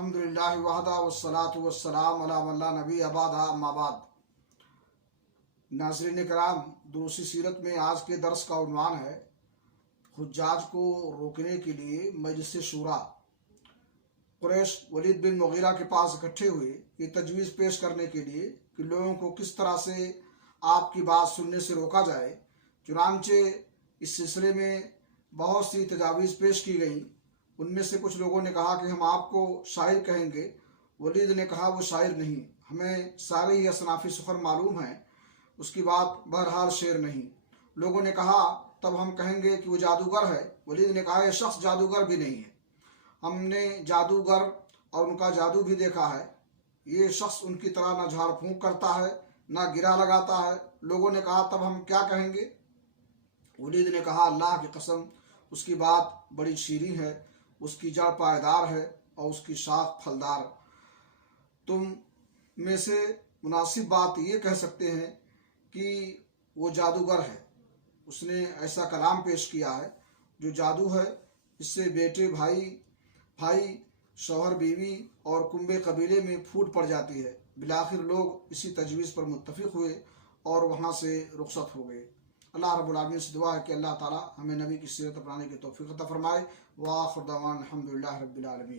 अल्हम्दुलिल्लाहि वहदा वस्सलातु वस्सलाम अला मन ला नबी अबादा अम्मा बाद। नाज़रीन कराम, दूसरी सीरत में आज के दर्स का उन्वान है हुज्जाज को रोकने के लिए मजलिस शूरा कुरैश वलीद बिन मुगीरा के पास इकट्ठे हुए ये तजवीज़ पेश करने के लिए कि लोगों को किस तरह से आपकी बात सुनने से रोका जाए। चुनांचे इस सिलसिले में बहुत सी तजावीज़ पेश की गई। उनमें से कुछ लोगों ने कहा कि हम आपको शायर कहेंगे। वलीद ने कहा वो शायर नहीं, हमें सारे ही असनाफी सफ़र मालूम है, उसकी बात बहरहाल शेर नहीं। लोगों ने कहा तब हम कहेंगे कि वो जादूगर है। वलीद ने कहा यह शख्स जादूगर भी नहीं है, हमने जादूगर और उनका जादू भी देखा है। ये शख्स उनकी तरह न झाड़ फूंक करता है न गिरा लगाता है। लोगों ने कहा तब हम क्या कहेंगे। वलीद ने कहा अल्लाह की कसम, उसकी बात बड़ी शीरीं है, उसकी जड़ पायदार है और उसकी शाख फलदार। तुम में से मुनासिब बात ये कह सकते हैं कि वो जादूगर है। उसने ऐसा कलाम पेश किया है जो जादू है, इससे बेटे भाई भाई शौहर बीवी और कुंबे कबीले में फूट पड़ जाती है। बिलाखिर लोग इसी तजवीज़ पर मुत्तफिक हुए और वहाँ से रुखसत हो गए। अल्लाह रब्बुल आलमीन से दुआ है कि अल्लाह ताला हमें नबी की सीरत अपनाने की तौफीक अता फरमाए। व आखिर दवान अल्हम्दुलिल्लाहि रब्बिल आलमीन।